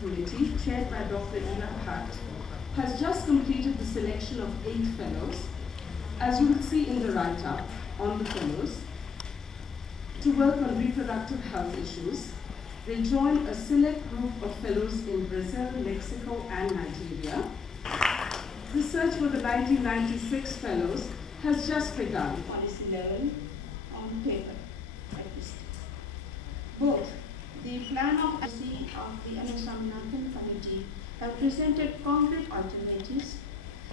Committee, chaired by Dr. Ina Hart, has just completed the selection of 8 fellows, as you will see in the write-up on the fellows, to work on reproductive health issues. They join a select group of fellows in Brazil, Mexico, and Nigeria. The search for the 1996 fellows has just begun. Policy level on paper, at least. Both the plan of policy of the Amartya Committee have presented concrete alternatives,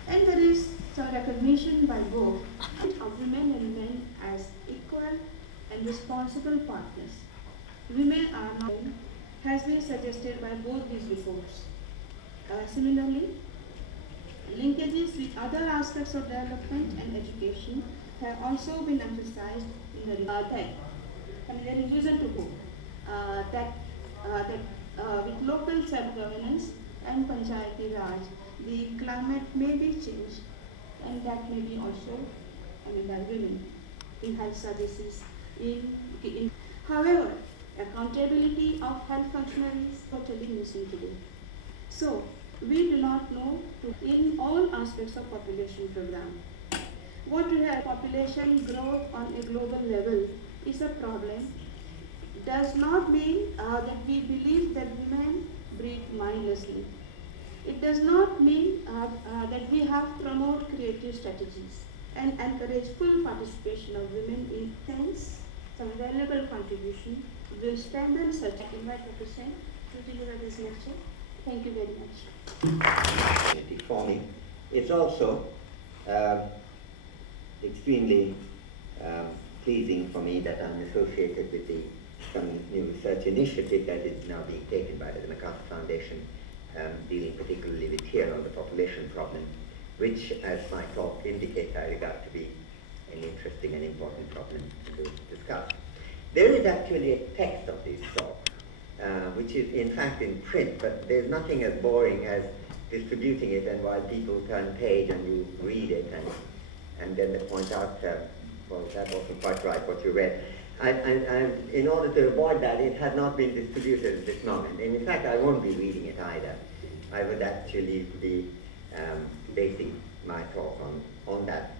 and there is some recognition by both of women and men as equal and responsible partners. Women are not has been suggested by both these reports. Similarly, linkages with other aspects of development and education have also been emphasized in the report. There is reason to hope that with local self-governance and Panchayati Raj, the climate may be changed, and that may be also by women in health services. However, accountability of health functionaries is totally missing today. So, we do not know in all aspects of population program. What we have population growth on a global level is a problem. Does not mean that we believe that women breed mindlessly. It does not mean that we have to promote creative strategies and encourage full participation of women in sense. Some valuable contribution will strengthen such. I invite Dr. Sen to deliver this lecture. Thank you very much. For me, it's also extremely pleasing for me that I'm associated with some new research initiative that is now being taken by the MacArthur Foundation, dealing particularly with here on the population problem, which, as my talk indicates, I regard to be an interesting and important problem to discuss. There is actually a text of this talk, which is in fact in print, but there's nothing as boring as distributing it and while people turn page and you read it and then they point out, well, that wasn't quite right what you read. And in order to avoid that, it had not been distributed at this moment. And in fact, I won't be reading it either. I would actually be basing my talk on that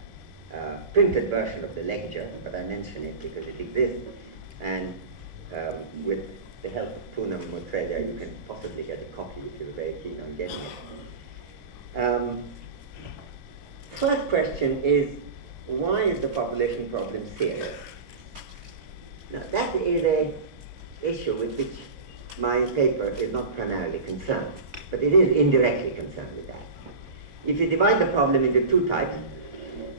printed version of the lecture, but I mention it because it exists. And with the help of Poonam Mutreja, you can possibly get a copy if you're very keen on getting it. First question is, why is the population problem serious? Now, that is an issue with which my paper is not primarily concerned, but it is indirectly concerned with that. If you divide the problem into 2 types,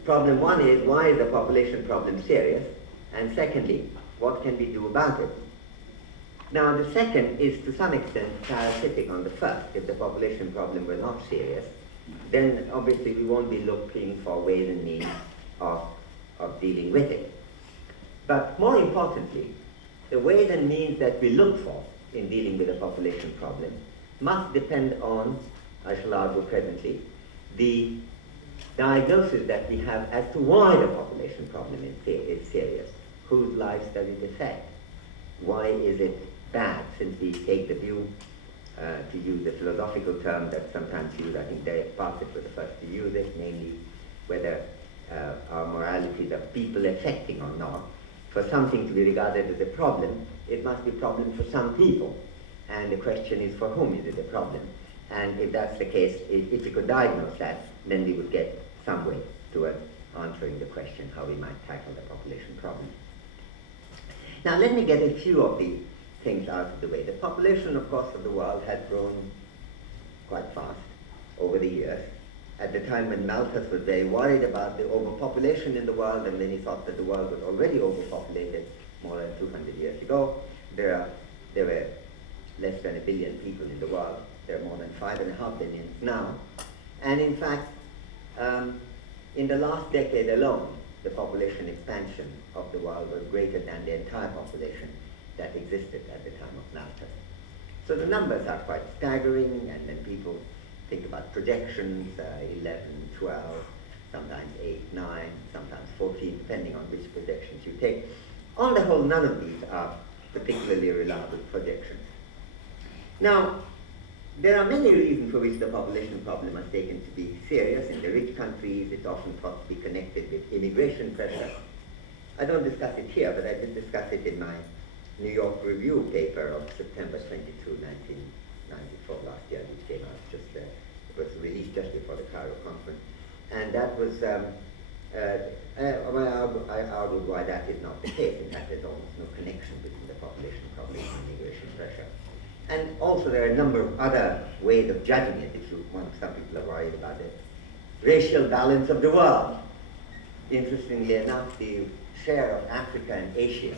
problem 1 is, why is the population problem serious? And secondly, what can we do about it? Now, the second is to some extent parasitic on the first. If the population problem were not serious, then obviously we won't be looking for ways and means of dealing with it. But more importantly, the ways and means that we look for in dealing with a population problem must depend on, I shall argue presently, the diagnosis that we have as to why the population problem is serious. Whose lives does it affect? Why is it bad? Since we take the view, to use the philosophical term that's sometimes used, I think Derek Parfit was the first to use it, namely whether our moralities are people affecting or not. For something to be regarded as a problem, it must be a problem for some people. And the question is, for whom is it a problem? And if that's the case, if we could diagnose that, then we would get some way towards answering the question how we might tackle the population problem. Now let me get a few of the things out of the way. The population, of course, of the world has grown quite fast over the years. At the time when Malthus was very worried about the overpopulation in the world, and then he thought that the world was already overpopulated more than 200 years ago. There were less than 1 billion people in the world. There are more than 5.5 billion now. And in fact, in the last decade alone, the population expansion of the world was greater than the entire population that existed at the time of Malthus. So the numbers are quite staggering, and then people think about projections, 11, 12, sometimes 8, 9, sometimes 14, depending on which projections you take. On the whole, none of these are particularly reliable projections. Now, There are many reasons for which the population problem is taken to be serious. In the rich countries, it's often thought to be connected with immigration pressure. I don't discuss it here, but I did discuss it in my New York Review paper of September 22, 1994, last year, which came out just, it was released just before the Cairo conference. And that was, I argued why that is not the case. In fact, there's almost no connection between the population problem and immigration pressure. And also there are a number of other ways of judging it, if you want. Some people are worried about the racial balance of the world. Interestingly enough, the share of Africa and Asia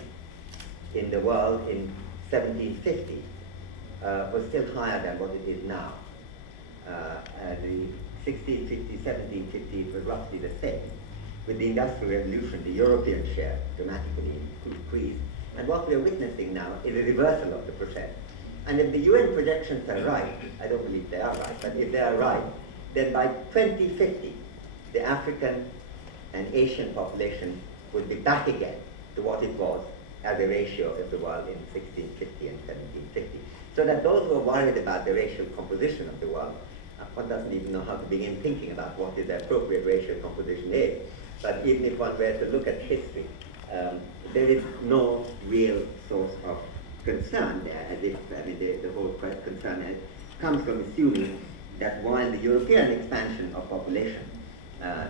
in the world in 1750 was still higher than what it is now. The 1650, 1750, it was roughly the same. With the Industrial Revolution, the European share dramatically increased. And what we're witnessing now is a reversal of the process. And if the UN projections are right, I don't believe they are right, but if they are right, then by 2050, the African and Asian population would be back again to what it was as a ratio of the world in 1650 and 1750. So that those who are worried about the racial composition of the world, one doesn't even know how to begin thinking about what is the appropriate racial composition is. But even if one were to look at history, there is no real source of concern there, as if the whole concern comes from assuming that while the European expansion of population,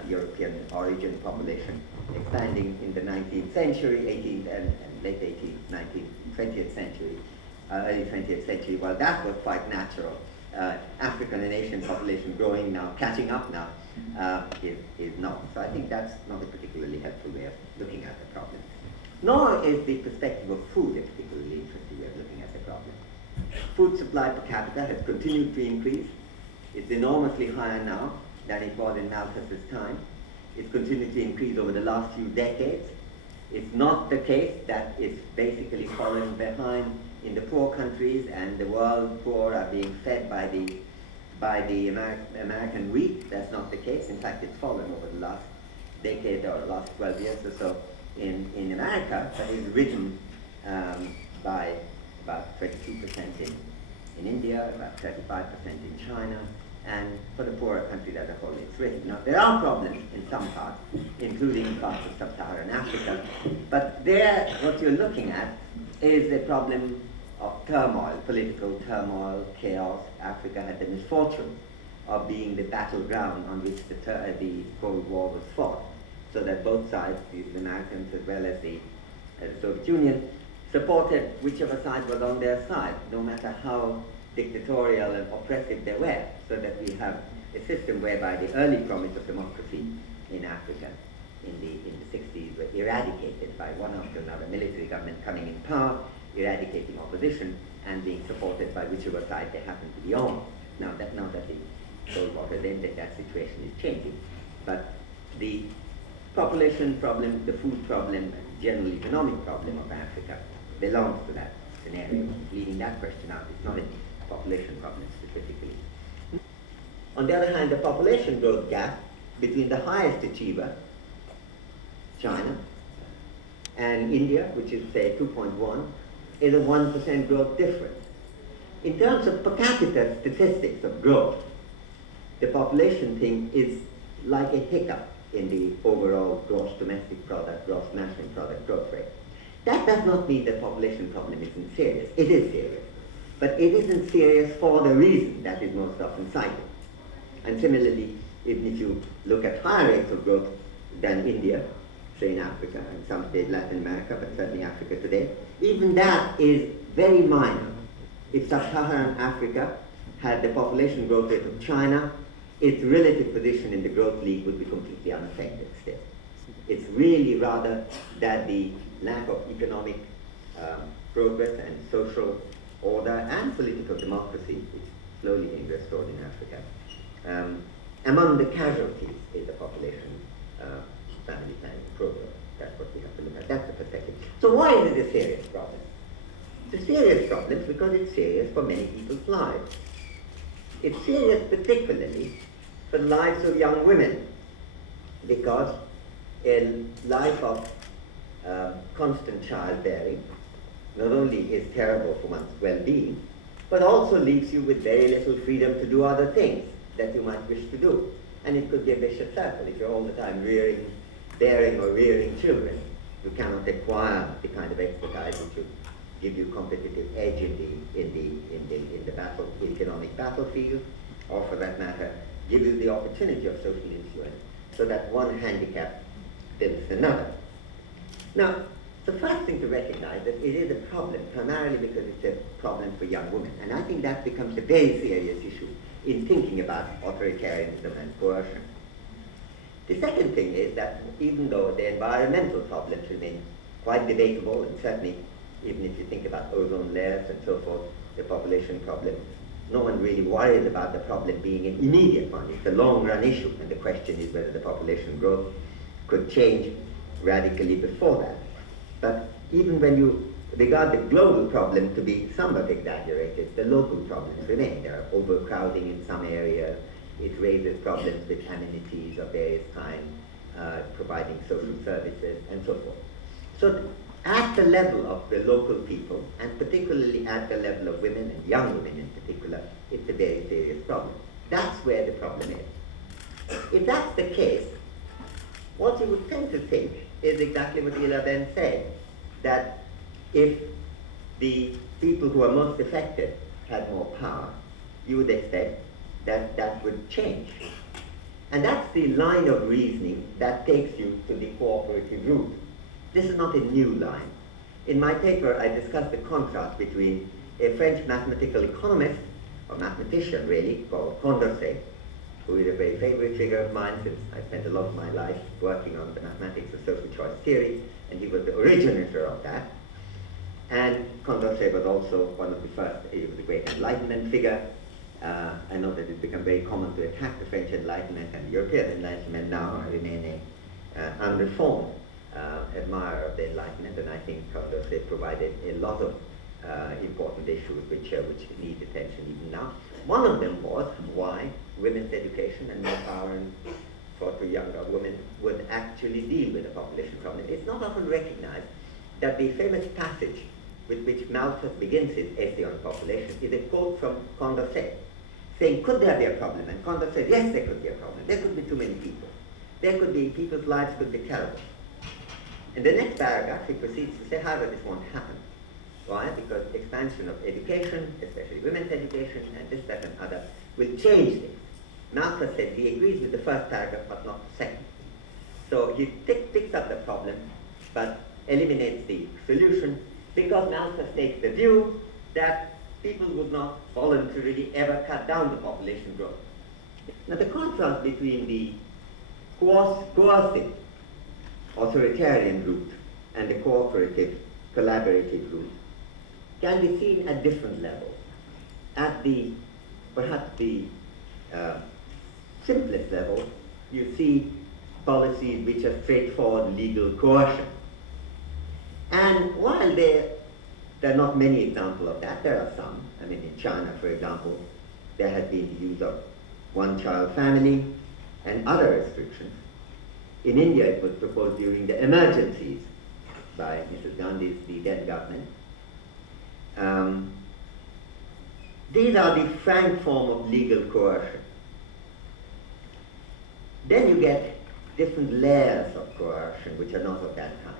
European origin population, expanding in the 19th century, 18th and late 18th, 19th, 20th century, early 20th century, while that was quite natural, African and Asian population growing now, catching up now, is not. So I think that's not a particularly helpful way of looking at the problem. Nor is the perspective of food a particularly interesting way of looking at the problem. Food supply per capita has continued to increase. It's enormously higher now than it was in Malthus's time. It's continued to increase over the last few decades. It's not the case that it's basically falling behind in the poor countries and the world poor are being fed by the American wheat. That's not the case. In fact, it's fallen over the last decade or the last 12 years or so in America, but it's risen by about 22% in India, about 35% in China, and for the poorer countries as a whole, it's risen. Now, there are problems in some parts, including parts of sub-Saharan Africa, but there, what you're looking at is a problem of turmoil, political turmoil, chaos. Africa had the misfortune of being the battleground on which the Cold War was fought, so that both sides, the Americans as well as the Soviet Union, supported whichever side was on their side, no matter how dictatorial and oppressive they were, so that we have a system whereby the early promise of democracy in Africa in the 60s were eradicated by one after another military government coming in power, eradicating opposition, and being supported by whichever side they happen to be on. Now that the Cold War has ended, that situation is changing. But the population problem, the food problem, general economic problem of Africa belongs to that scenario. Leaving that question out, it's not a population problem specifically. On the other hand, the population growth gap between the highest achiever, China, and India, which is say 2.1, is a 1% growth difference. In terms of per capita statistics of growth, the population thing is like a hiccup in the overall gross domestic product, gross national product growth rate. That does not mean the population problem isn't serious. It is serious. But it isn't serious for the reason that is most often cited. And similarly, even if you look at higher rates of growth than India, say in Africa and some states Latin America, but certainly Africa today, even that is very minor. If sub-Saharan Africa had the population growth rate of China, its relative position in the growth league would be completely unaffected still. It's really rather that the lack of economic progress and social order and political democracy, which is slowly being restored in Africa, among the casualties is the population family planning program. That's what we have to look at. That's the perspective. So why is it a serious problem? It's a serious problem because it's serious for many people's lives. It's serious particularly for the lives of young women, because a life of constant childbearing not only is terrible for one's well-being, but also leaves you with very little freedom to do other things that you might wish to do. And it could be a vicious circle. If you're all the time bearing or rearing children, you cannot acquire the kind of expertise which would give you competitive edge in the economic battlefield, or for that matter, give you the opportunity of social influence, so that one handicap builds another. Now, the first thing to recognize that it is a problem, primarily because it's a problem for young women. And I think that becomes a very serious issue in thinking about authoritarianism and coercion. The second thing is that even though the environmental problems remain quite debatable, and certainly even if you think about ozone layers and so forth, the population problem, no one really worries about the problem being an immediate one. It's a long-run issue, and the question is whether the population growth could change radically before that. But even when you regard the global problem to be somewhat exaggerated, the local problems remain. There are overcrowding in some areas. It raises problems with amenities of various kinds, providing social services, and so forth. So at the level of the local people, and particularly at the level of women and young women in particular, it's a very serious problem. That's where the problem is. If that's the case, what you would tend to think is exactly what Ila Ben said, that if the people who are most affected had more power, you would expect that that would change. And that's the line of reasoning that takes you to the cooperative route. This is not a new line. In my paper, I discuss the contrast between a French mathematical economist, or mathematician really, called Condorcet, who is a very favorite figure of mine since I spent a lot of my life working on the mathematics of social choice theory, and he was the originator of that. And Condorcet was also one of the first, he was a great Enlightenment figure. I know that it's become very common to attack the French Enlightenment and European Enlightenment now. I remain an unreformed admirer of the Enlightenment, and I think Condorcet provided a lot of important issues which need attention even now. One of them was why women's education and more power to younger women would actually deal with the population problem. It's not often recognized that the famous passage with which Malthus begins his essay on population is a quote from Condorcet, saying, could there be a problem? And Condorcet said, yes, there could be a problem. There could be too many people. There could be, people's lives could be terrible. In the next paragraph, he proceeds to say, however, this won't happen. Why? Because expansion of education, especially women's education, and this, that, and other, will change things. Malthus said he agrees with the first paragraph, but not the second. So he picks up the problem, but eliminates the solution, because Malthus takes the view that people would not voluntarily ever cut down the population growth. Now the contrast between the coercive authoritarian route and the cooperative collaborative route can be seen at different levels. At the, perhaps the simplest level, you see policies which are straightforward legal coercion. And while there are not many examples of that, there are some. I mean, in China, for example, there has been the use of one-child family and other restrictions. In India, it was proposed during the emergencies by Mrs. Gandhi's then government. These are the frank form of legal coercion. Then you get different layers of coercion which are not of that kind.